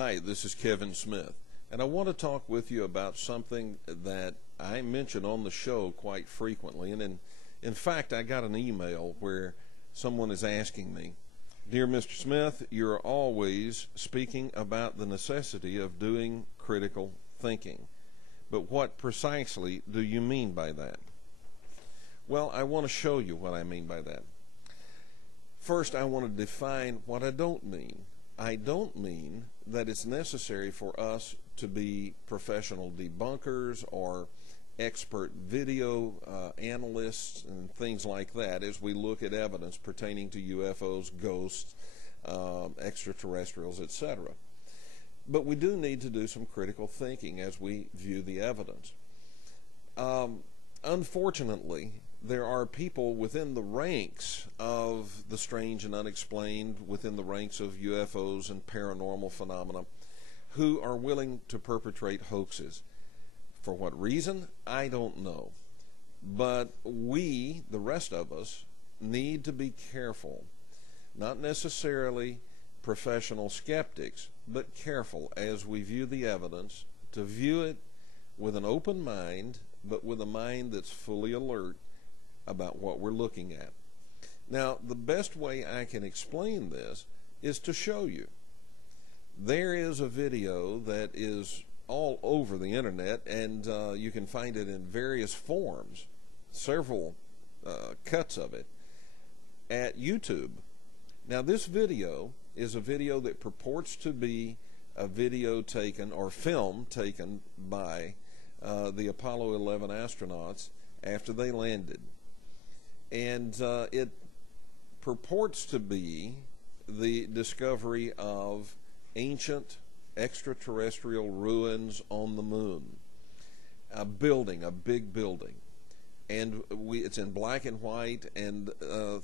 Hi, this is Kevin Smith, and I want to talk with you about something that I mention on the show quite frequently. And in fact, I got an email where someone is asking me, "Dear Mr. Smith, you're always speaking about the necessity of doing critical thinking, but what precisely do you mean by that?" Well, I want to show you what I mean by that. First, I want to define what I don't mean. I don't mean that it's necessary for us to be professional debunkers or expert video analysts and things like that as we look at evidence pertaining to UFOs, ghosts, extraterrestrials, etc. But we do need to do some critical thinking as we view the evidence. Unfortunately, there are people within the ranks of the strange and unexplained, within the ranks of UFOs and paranormal phenomena, who are willing to perpetrate hoaxes. For what reason? I don't know. But we, the rest of us, need to be careful. Not necessarily professional skeptics, but careful as we view the evidence, to view it with an open mind, but with a mind that's fully alert about what we're looking at. Now, the best way I can explain this is to show you. There is a video that is all over the internet, and you can find it in various forms, several cuts of it, at YouTube. Now, this video is a video that purports to be a video taken or film taken by the Apollo 11 astronauts after they landed. And it purports to be the discovery of ancient extraterrestrial ruins on the moon. A building, a big building. And it's in black and white, and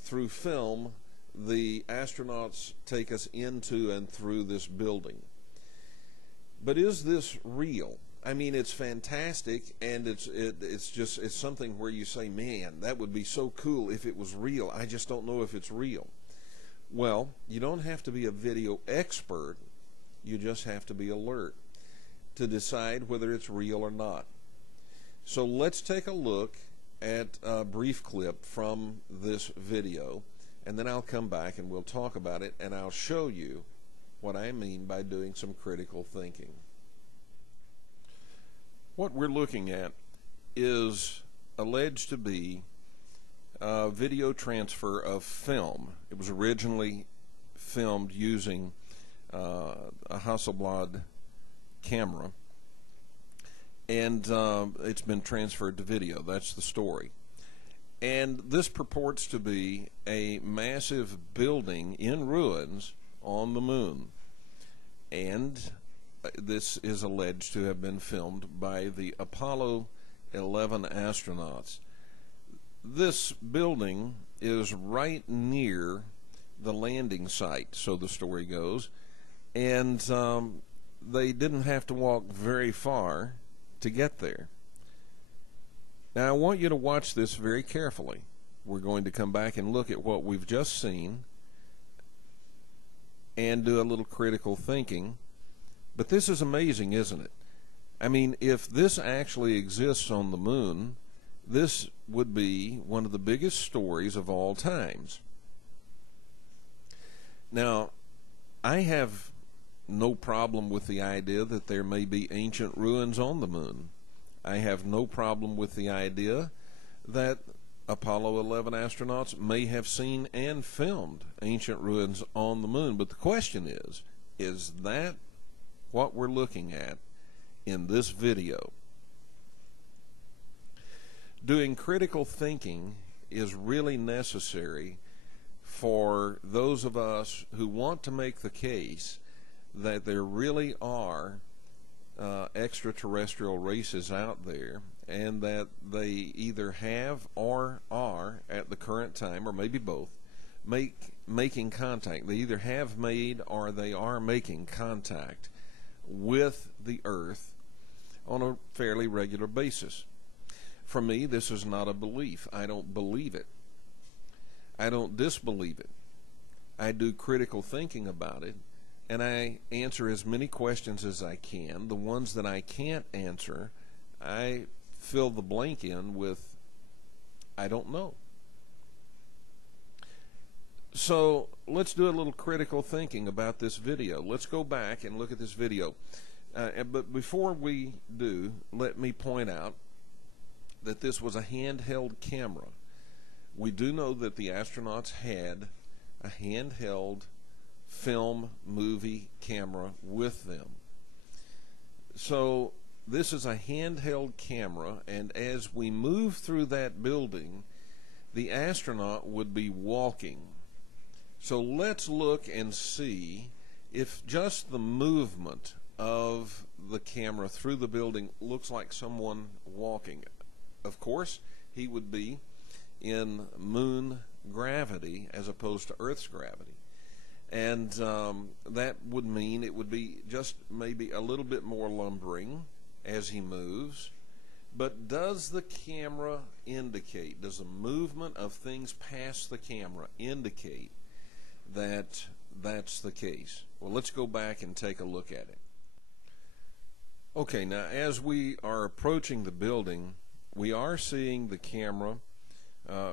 through film, the astronauts take us into and through this building. But is this real? I mean, it's fantastic, and it's something where you say, man, that would be so cool if it was real. I just don't know if it's real. Well, you don't have to be a video expert. You just have to be alert to decide whether it's real or not. So let's take a look at a brief clip from this video, and then I'll come back and we'll talk about it, and I'll show you what I mean by doing some critical thinking. What we're looking at is alleged to be a video transfer of film. It was originally filmed using a Hasselblad camera, and it's been transferred to video. That's the story. And this purports to be a massive building in ruins on the moon. And this is alleged to have been filmed by the Apollo 11 astronauts. This building is right near the landing site, so the story goes, and they didn't have to walk very far to get there. Now, I want you to watch this very carefully. We're going to come back and look at what we've just seen and do a little critical thinking. But this is amazing, isn't it? I mean, if this actually exists on the moon, this would be one of the biggest stories of all times. Now, I have no problem with the idea that there may be ancient ruins on the moon. I have no problem with the idea that Apollo 11 astronauts may have seen and filmed ancient ruins on the moon. But the question is that what we're looking at in this video? Doing critical thinking is really necessary for those of us who want to make the case that there really are extraterrestrial races out there, and that they either have or are at the current time, or maybe both, making contact. They either have made or they are making contact with the earth on a fairly regular basis. For me, this is not a belief. I don't believe it. I don't disbelieve it. I do critical thinking about it, and I answer as many questions as I can. The ones that I can't answer, I fill the blank in with I don't know. So let's do a little critical thinking about this video. Let's go back and look at this video. But before we do, let me point out that this was a handheld camera. We do know that the astronauts had a handheld film movie camera with them. So this is a handheld camera, and as we move through that building, the astronaut would be walking. So let's look and see if just the movement of the camera through the building looks like someone walking. Of course, he would be in moon gravity as opposed to Earth's gravity. And that would mean it would be just maybe a little bit more lumbering as he moves. But does the camera indicate, does the movement of things past the camera indicate that that's the case? Well, let's go back and take a look at it. Okay, now as we are approaching the building, we are seeing the camera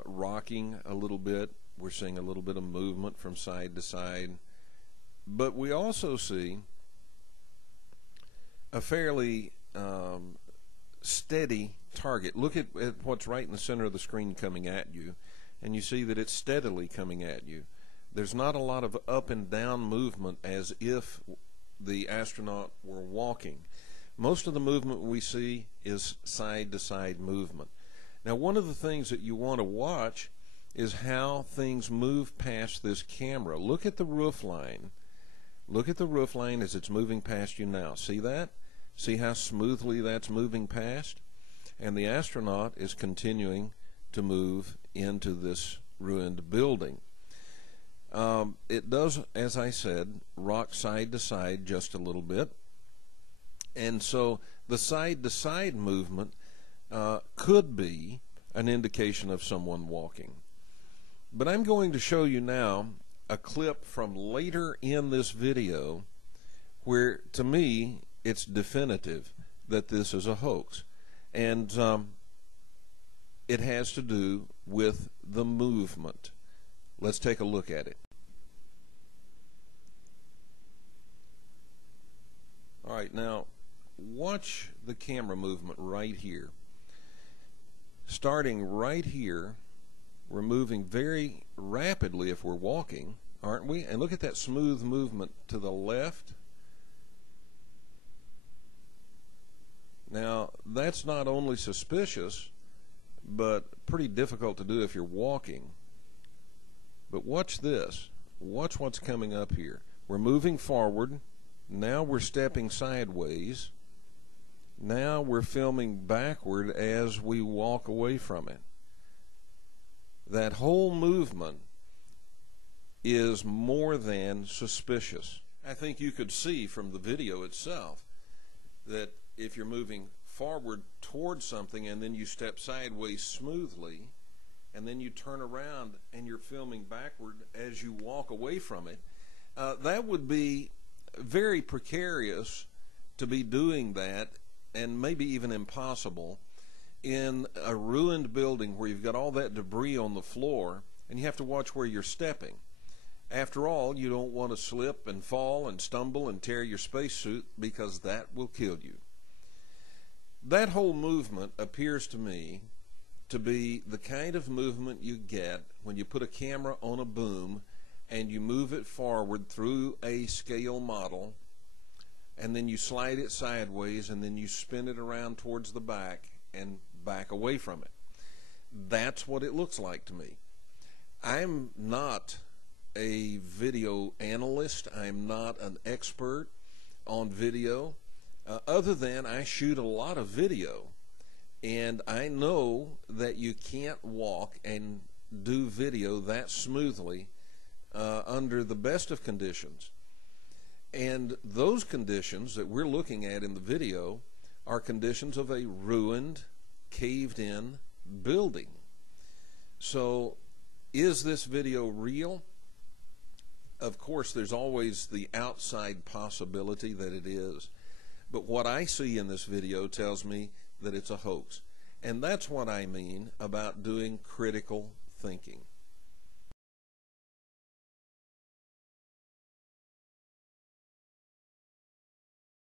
rocking a little bit. We're seeing a little bit of movement from side to side. But we also see a fairly steady target. Look at what's right in the center of the screen coming at you, and you see that it's steadily coming at you. There's not a lot of up and down movement as if the astronaut were walking. Most of the movement we see is side-to-side movement. Now, one of the things that you want to watch is how things move past this camera. Look at the roof line. Look at the roof line as it's moving past you now. See that? See how smoothly that's moving past? And the astronaut is continuing to move into this ruined building. It does, as I said, rock side to side just a little bit. And so the side-to-side movement could be an indication of someone walking. But I'm going to show you now a clip from later in this video where, to me, it's definitive that this is a hoax. And it has to do with the movement. Let's take a look at it. All right, now watch the camera movement right here. Starting right here, we're moving very rapidly if we're walking, aren't we? And look at that smooth movement to the left. Now, that's not only suspicious, but pretty difficult to do if you're walking. But watch this. Watch what's coming up here. We're moving forward. Now we're stepping sideways. Now we're filming backward as we walk away from it. That whole movement is more than suspicious. I think you could see from the video itself that if you're moving forward towards something and then you step sideways smoothly and then you turn around and you're filming backward as you walk away from it, that would be very precarious to be doing that, and maybe even impossible in a ruined building where you've got all that debris on the floor and you have to watch where you're stepping. After all, you don't want to slip and fall and stumble and tear your spacesuit, because that will kill you. That whole movement appears to me to be the kind of movement you get when you put a camera on a boom and you move it forward through a scale model, and then you slide it sideways, and then you spin it around towards the back and back away from it. That's what it looks like to me. I'm not a video analyst. I'm not an expert on video, other than I shoot a lot of video, and I know that you can't walk and do video that smoothly under the best of conditions. And those conditions that we're looking at in the video are conditions of a ruined, caved-in building. So is this video real? of course, there's always the outside possibility that it is. But what I see in this video tells me that it's a hoax. And that's what I mean about doing critical thinking.